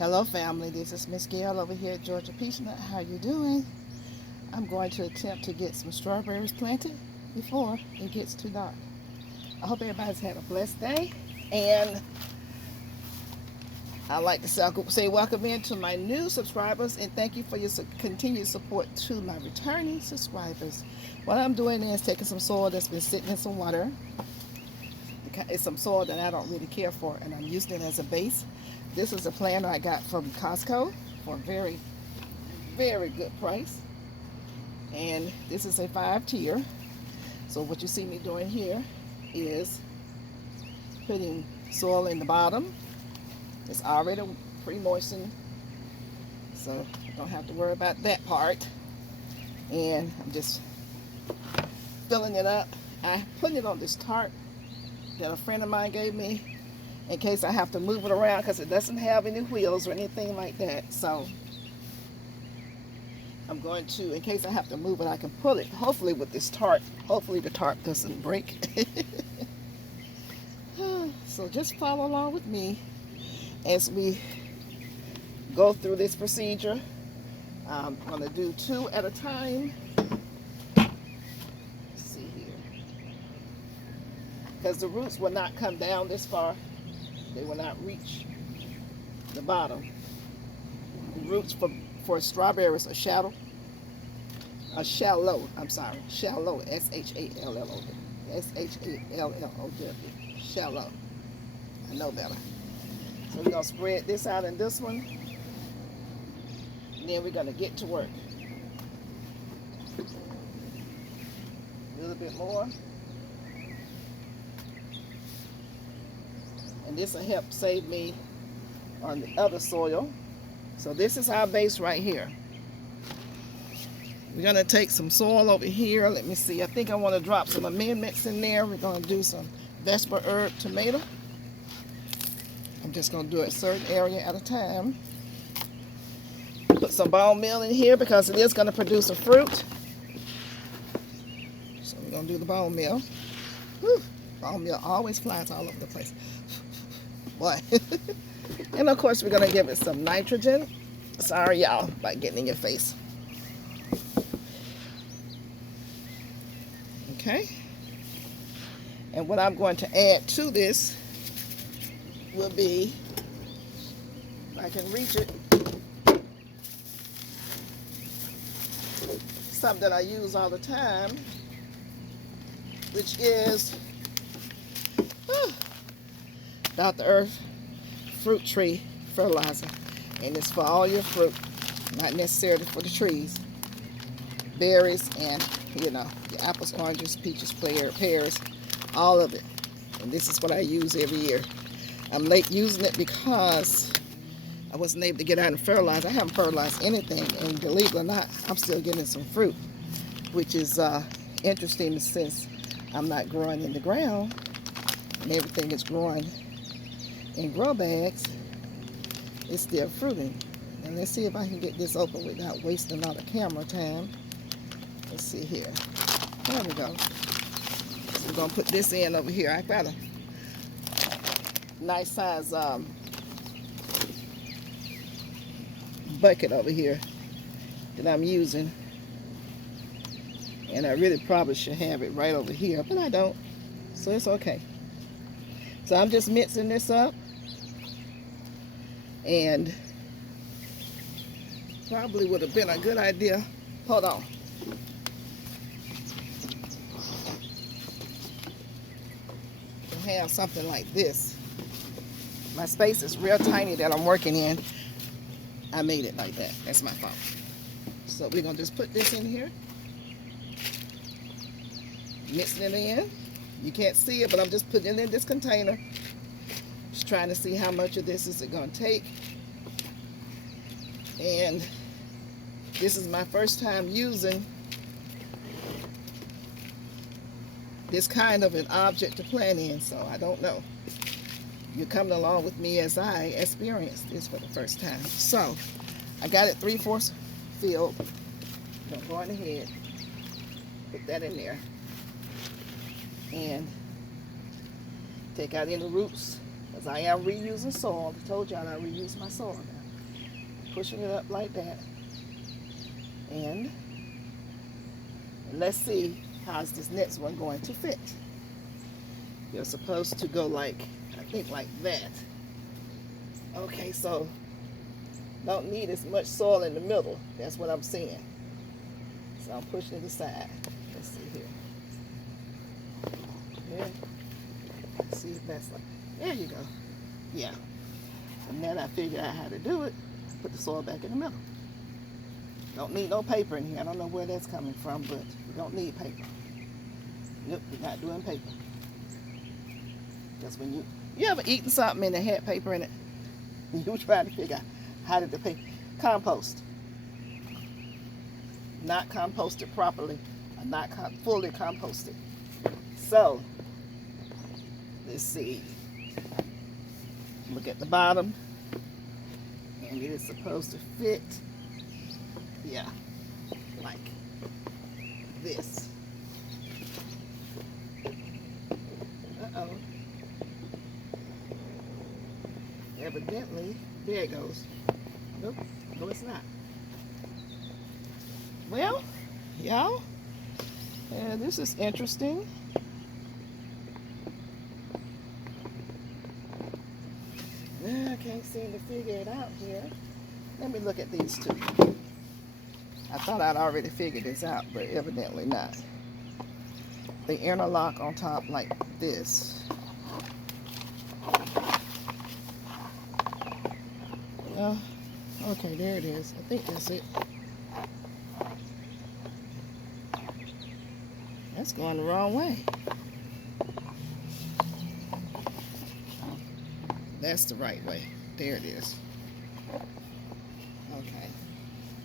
Hello family, this is Miss Gail over here at Georgia Peachnut. How you doing? I'm going to attempt to get some strawberries planted before it gets too dark. I hope everybody's had a blessed day, and I'd like to say welcome in to my new subscribers and thank you for your continued support to my returning subscribers. What I'm doing is taking some soil that's been sitting in some water. It's some soil that I don't really care for, and I'm using it as a base. This is a planter I got from Costco for a very, very good price. And this is a 5-tier. So what you see me doing here is putting soil in the bottom. It's already pre-moistened, so I don't have to worry about that part. And I'm just filling it up. I'm putting it on this tarp that a friend of mine gave me in case I have to move it around, because it doesn't have any wheels or anything like that. So I'm going to, in case I have to move it, I can pull it, hopefully with this tarp. Hopefully the tarp doesn't break. So just follow along with me as we go through this procedure. I'm going to do 2 at a time. Let's see here. Because the roots will not come down this far. They will not reach the bottom. The roots for strawberries are shallow. Shallow, S-H-A-L-L-O-W. S-H-A-L-L-O-W. Shallow. I know better. So we're going to spread this out in this one. And then we're going to get to work. A little bit more. And this will help save me on the other soil. So this is our base right here. We're going to take some soil over here. Let me see. I think I want to drop some amendments in there. We're going to do some vegetable herb tomato. I'm just going to do it a certain area at a time. Put some bone meal in here because it is going to produce a fruit. So we're going to do the bone meal. Whew. Bone meal always flies all over the place. Boy. And of course we're going to give it some nitrogen. Sorry y'all about getting in your face. Okay. And what I'm going to add to this will be, if I can reach it, something that I use all the time, which is Dr. Earth fruit tree fertilizer. And it's for all your fruit, not necessarily for the trees. Berries and, you know, your apples, oranges, peaches, pears, all of it. And this is what I use every year. I'm late using it because I wasn't able to get out and fertilize. I haven't fertilized anything, and believe it or not, I'm still getting some fruit, which is interesting since I'm not growing in the ground and everything is growing in grow bags. It's still fruiting. And let's see if I can get this open without wasting a lot of camera time. Let's see here. There we go. So we're gonna put this in over here. I got a nice size bucket over here that I'm using, and I really probably should have it right over here, but I don't, so it's okay. So I'm just mixing this up, and probably would have been a good idea. Hold on. To have something like this. My space is real tiny that I'm working in. I made it like that. That's my fault. So we're going to just put this in here. Mixing it in. You can't see it, but I'm just putting it in this container. Just trying to see how much of this is it going to take. And this is my first time using this kind of an object to plant in, so I don't know. You're coming along with me as I experience this for the first time. So I got it 3/4 filled. I'm going ahead, put that in there, and take out any roots, because I am reusing soil. I told y'all I reuse my soil now. pushing it up like that. And let's see how's this next one going to fit. You're supposed to go like, I think like that. Okay, so don't need as much soil in the middle. That's what I'm seeing. So I'm pushing it aside. Let's see here. Yeah. See if that's like, there you go. Yeah. And then I figured out how to do it. Put the soil back in the middle. Don't need no paper in here. I don't know where that's coming from, but you don't need paper. Nope, we're not doing paper. Because when you ever eaten something and it had paper in it, you try to figure out how did the paper compost. Not composted properly, or not fully composted. So let's see. Look at the bottom, and it is supposed to fit. Yeah, like this. Uh-oh. Evidently, there it goes. Nope, no it's not. Well, y'all, yeah, this is interesting. I can't seem to figure it out here. Let me look at these two. I thought I'd already figured this out, but evidently not. They interlock on top like this. Okay, there it is. I think that's it. That's going the wrong way. That's the right way. There it is. Okay.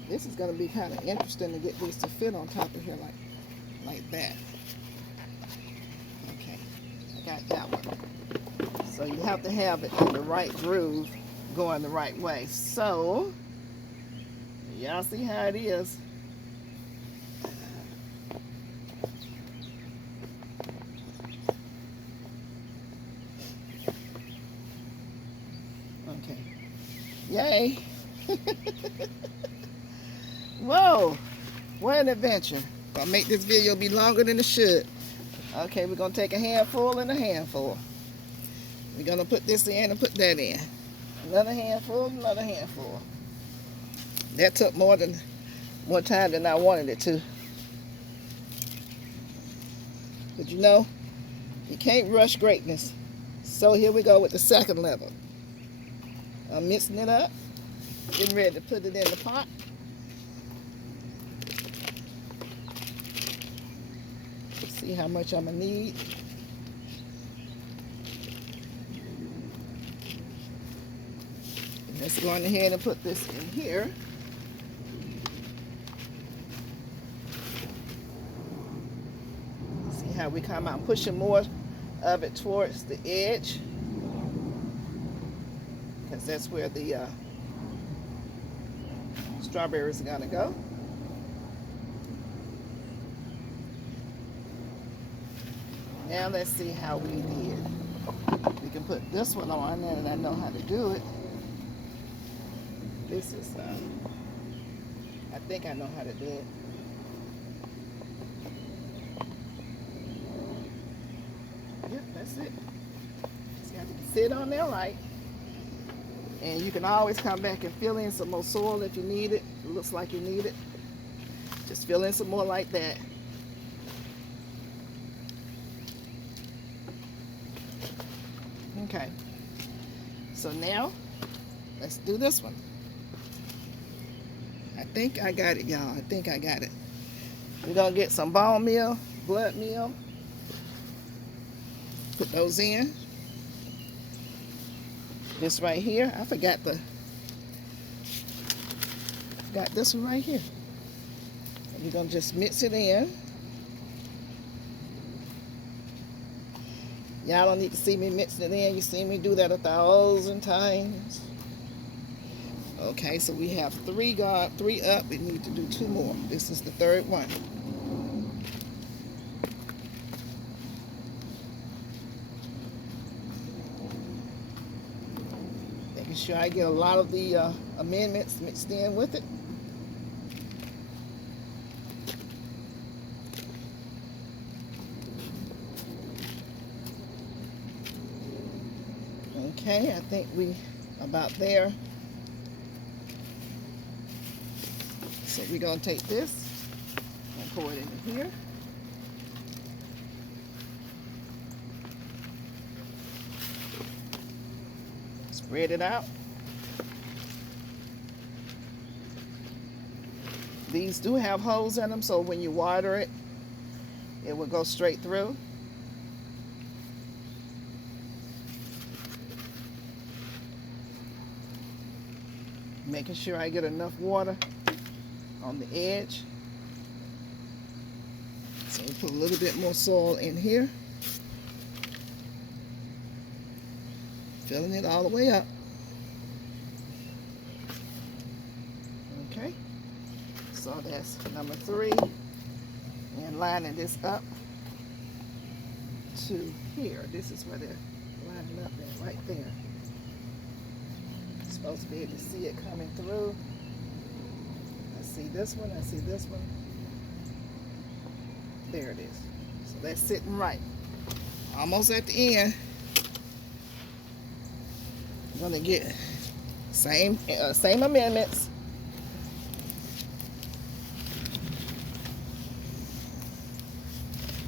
This is going to be kind of interesting to get these to fit on top of here like that. Okay. I got that one. So you have to have it in the right groove going the right way. So, y'all see how it is. Okay. Yay. Whoa. What an adventure. I'll make this video be longer than it should. Okay, we're going to take a handful and a handful. We're going to put this in and put that in. Another handful, another handful. That took more time than I wanted it to. But you know, you can't rush greatness. So here we go with the second level. I'm mixing it up. Getting ready to put it in the pot. See how much I'm going to need. Let's go on ahead and put this in here. See how we come out pushing more of it towards the edge, because that's where the strawberries are going to go. Now let's see how we did. We can put this one on, and I know how to do it. This is, I think I know how to do it. Yep, that's it. Just got to sit on there right. And you can always come back and fill in some more soil if you need it. It looks like you need it. Just fill in some more like that. Okay. So now, let's do this one. I think I got it, y'all. I think I got it. We're going to get some bone meal, blood meal. Put those in. This right here. I forgot got this one right here. And we're going to just mix it in. Y'all don't need to see me mixing it in. You see me do that 1,000 times. Okay, so we have 3 up. We need to do 2 more. This is the 3rd one. Making sure I get a lot of the amendments mixed in with it. Okay, I think we about there. So we're going to take this and pour it in here. Spread it out. These do have holes in them, so when you water it, it will go straight through. Making sure I get enough water on the edge. So we put a little bit more soil in here. Filling it all the way up. Okay. So that's number 3. And lining this up to here. This is where they're lining up at, right there. Supposed to be able to see it coming through. I see this one, I see this one. There it is. So that's sitting right. Almost at the end. I'm gonna get same amendments.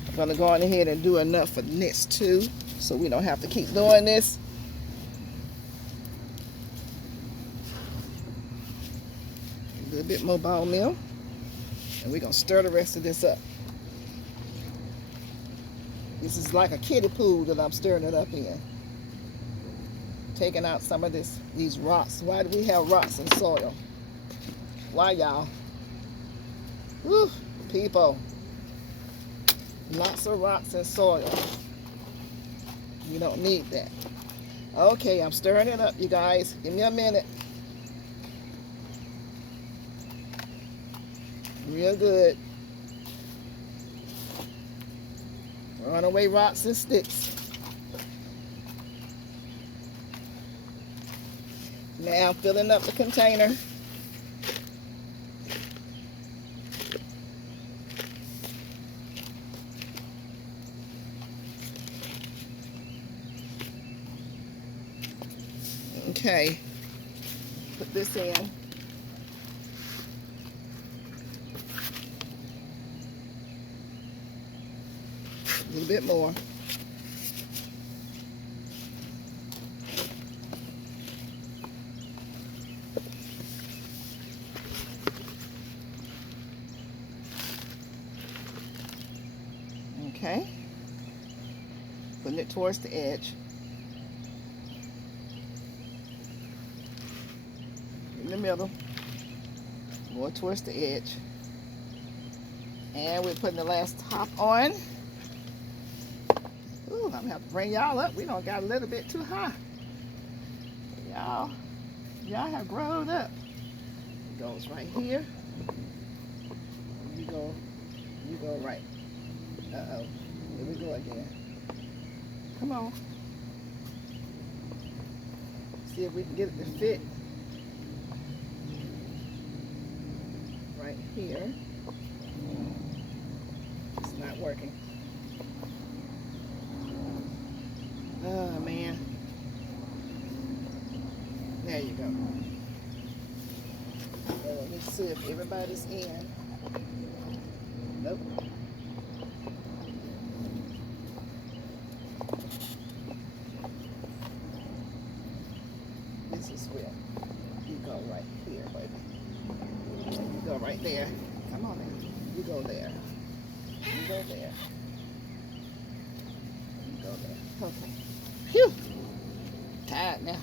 I'm gonna go on ahead and do enough for the next 2, so we don't have to keep doing this. A little bit more ball meal, and we're gonna stir the rest of this up. This is like a kiddie pool that I'm stirring it up in. Taking out some of these rocks. Why do we have rocks in soil? Why, y'all? Woo, people. Lots of rocks in soil. You don't need that. Okay, I'm stirring it up, you guys. Give me a minute. Real good. Run away rocks and sticks. Now I'm filling up the container. Okay, put this in. A little bit more. Okay, putting it towards the edge. In the middle, more towards the edge. And we're putting the last top on. Ooh, I'm gonna have to bring y'all up. We don't got a little bit too high. Y'all have grown up. It goes right here. You go right. Uh-oh, here we go again. Come on. See if we can get it to fit. Right here. It's not working. Oh man. There you go. Let me see if everybody's in. Nope. This is where you go right here, baby. You go right there. Come on now. You go there. You go there. You go there. Okay. Phew. Tired now.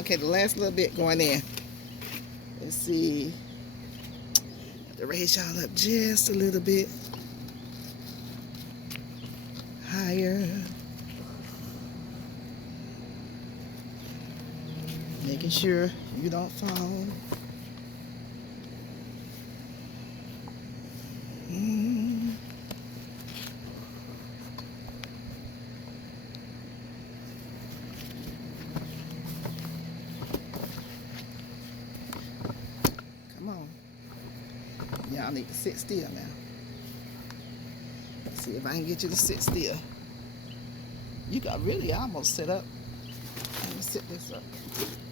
Okay, the last little bit going in. Let's see. Have to raise y'all up just a little bit higher. Making sure you don't fall. Y'all need to sit still now. Let's see if I can get you to sit still. You got really almost sit up. Let me sit this up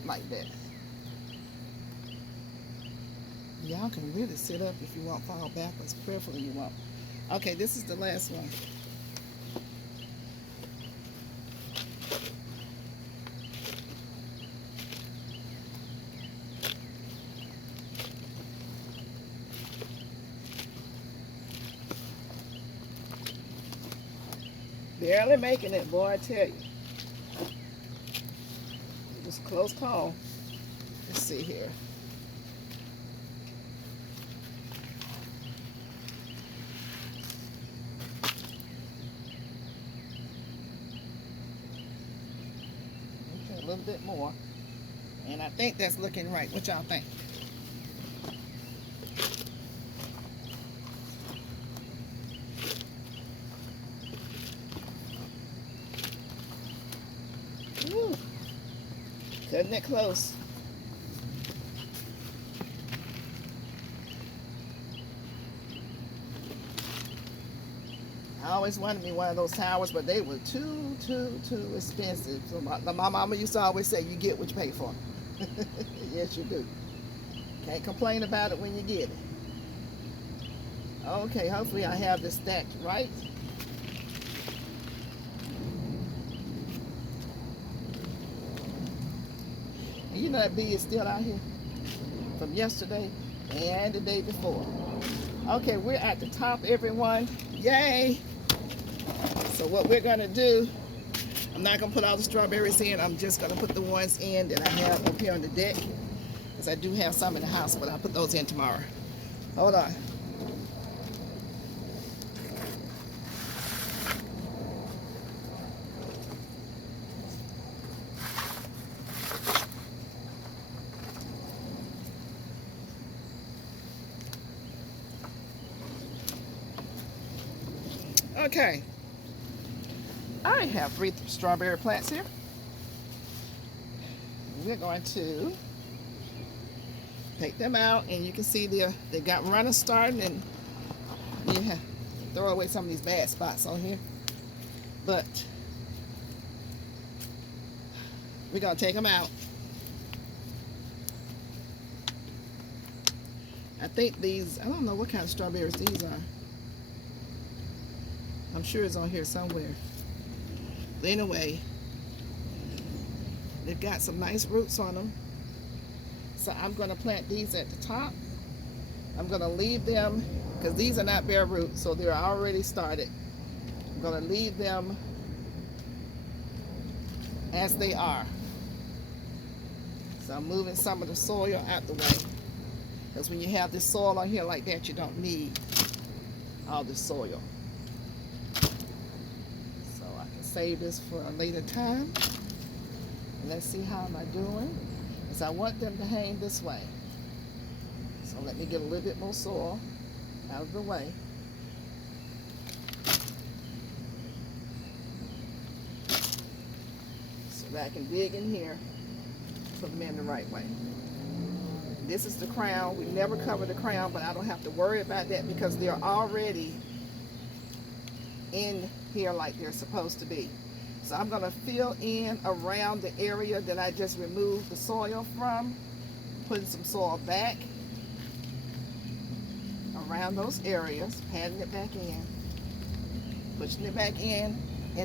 like that. Y'all can really sit up if you won't fall backwards. Prayerfully you won't. Okay, this is the last one. Barely making it, boy, I tell you. It was a close call. Let's see here. Okay, a little bit more. And I think that's looking right. What y'all think? Woo. Cutting it close. I always wanted me one of those towers, but they were too expensive. So my mama used to always say, you get what you pay for. Yes, you do. Can't complain about it when you get it. Okay, hopefully I have this stacked right. And you know that bee is still out here from yesterday and the day before. Okay, we're at the top, everyone. Yay! So what we're gonna do, I'm not gonna put all the strawberries in. I'm just gonna put the ones in that I have up here on the deck, because I do have some in the house, but I'll put those in tomorrow. Hold on. Okay, I have 3 strawberry plants here. We're going to take them out, and you can see they got runners starting, and yeah, throw away some of these bad spots on here. But we're gonna take them out. I think these, I don't know what kind of strawberries these are. I'm sure it's on here somewhere. But anyway, they've got some nice roots on them. So I'm going to plant these at the top. I'm going to leave them, because these are not bare roots, so they're already started. I'm going to leave them as they are. So I'm moving some of the soil out the way, because when you have this soil on here like that, you don't need all the soil. Save this for a later time. Let's see how am I doing, because I want them to hang this way. So let me get a little bit more soil out of the way. So that I can dig in here, put them in the right way. This is the crown. We never cover the crown, but I don't have to worry about that because they're already in here like they're supposed to be. So I'm going to fill in around the area that I just removed the soil from, putting some soil back around those areas, patting it back in, pushing it back in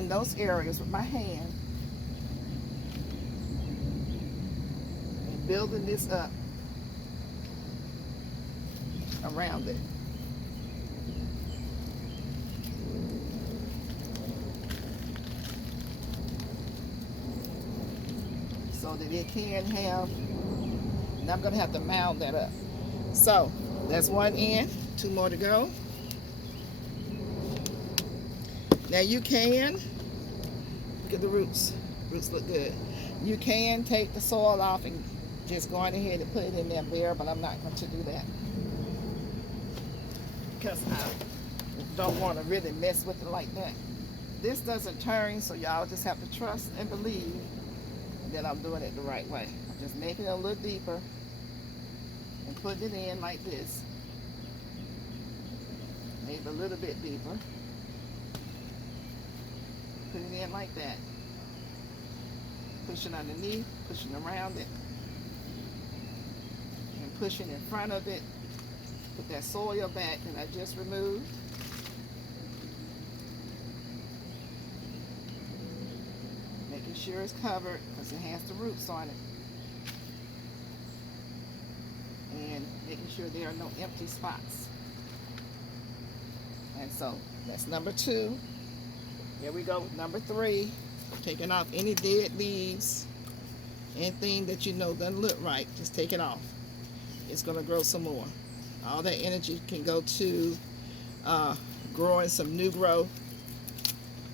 those areas with my hand, and building this up around it. So that it can have, and I'm going to have to mound that up. So that's one in, 2 more to go. Now you can, look at the roots. Roots look good. You can take the soil off and just go on ahead and put it in there bare, but I'm not going to do that, because I don't want to really mess with it like that. This doesn't turn, so y'all just have to trust and believe that I'm doing it the right way. I'm just making it a little deeper and putting it in like this. maybe a little bit deeper. Put it in like that. Pushing underneath, pushing around it, and pushing in front of it. Put that soil back that I just removed. Making sure it's covered because it has the roots on it. And making sure there are no empty spots. And so that's number 2. Here we go with number 3. Taking off any dead leaves, anything that you know doesn't look right, just take it off. It's going to grow some more. All that energy can go to growing some new growth,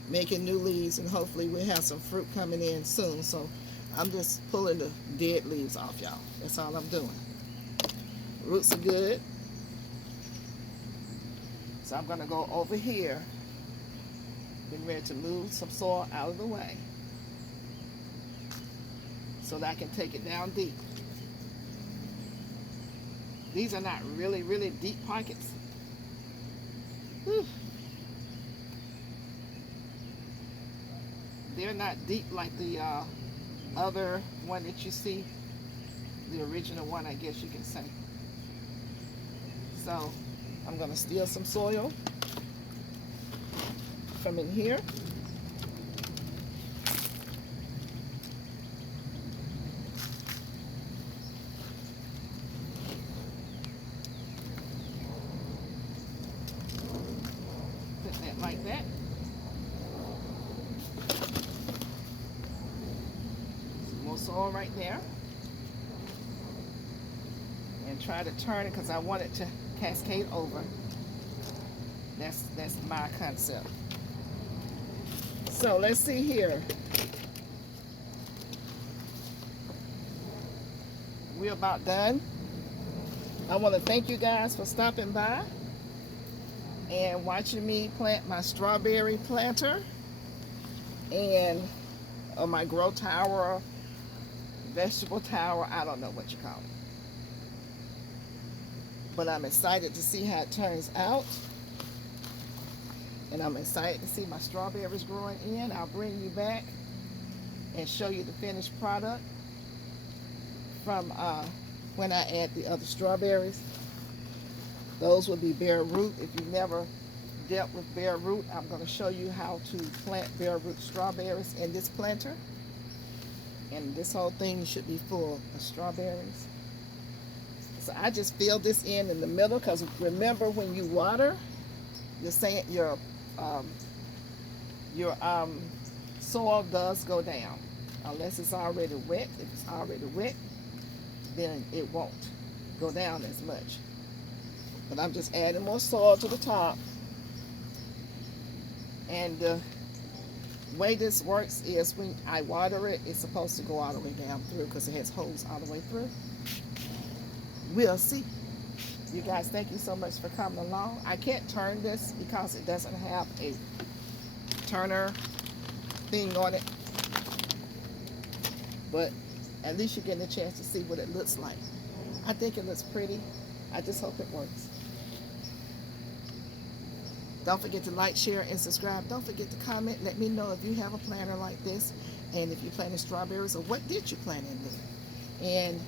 making new leaves, and hopefully we'll have some fruit coming in soon. So I'm just pulling the dead leaves off, y'all. That's all I'm doing. Roots are good. So I'm going to go over here. Getting ready to move some soil out of the way so that I can take it down deep. These are not really, really deep pockets. Whew. They're not deep like the other one that you see, the original one, I guess you can say. So I'm going to steal some soil from in here. Put that like that. Some more soil right there. And try to turn it because I want it to cascade over. That's my concept. So let's see here. We're about done. I want to thank you guys for stopping by and watching me plant my strawberry planter and my grow tower, vegetable tower, I don't know what you call it. But I'm excited to see how it turns out. And I'm excited to see my strawberries growing in. I'll bring you back and show you the finished product from when I add the other strawberries. Those will be bare root. If you've never dealt with bare root, I'm going to show you how to plant bare root strawberries in this planter. And this whole thing should be full of strawberries. So I just fill this in the middle because remember when you water, you're saying your soil does go down unless it's already wet. If it's already wet, then it won't go down as much. But I'm just adding more soil to the top. And the way this works is when I water it, it's supposed to go all the way down through because it has holes all the way through. We'll see. You guys, thank you so much for coming along. I can't turn this because it doesn't have a turner thing on it. But at least you're getting a chance to see what it looks like. I think it looks pretty. I just hope it works. Don't forget to like, share, and subscribe. Don't forget to comment. Let me know if you have a planter like this and if you planted strawberries or what did you plant in there. And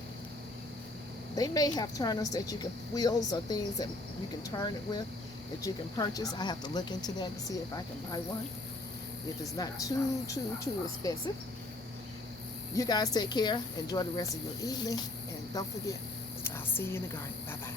they may have turners that you can, wheels or things that you can turn it with that you can purchase. I have to look into that and see if I can buy one. If it's not too expensive. You guys take care. Enjoy the rest of your evening. And don't forget, I'll see you in the garden. Bye-bye.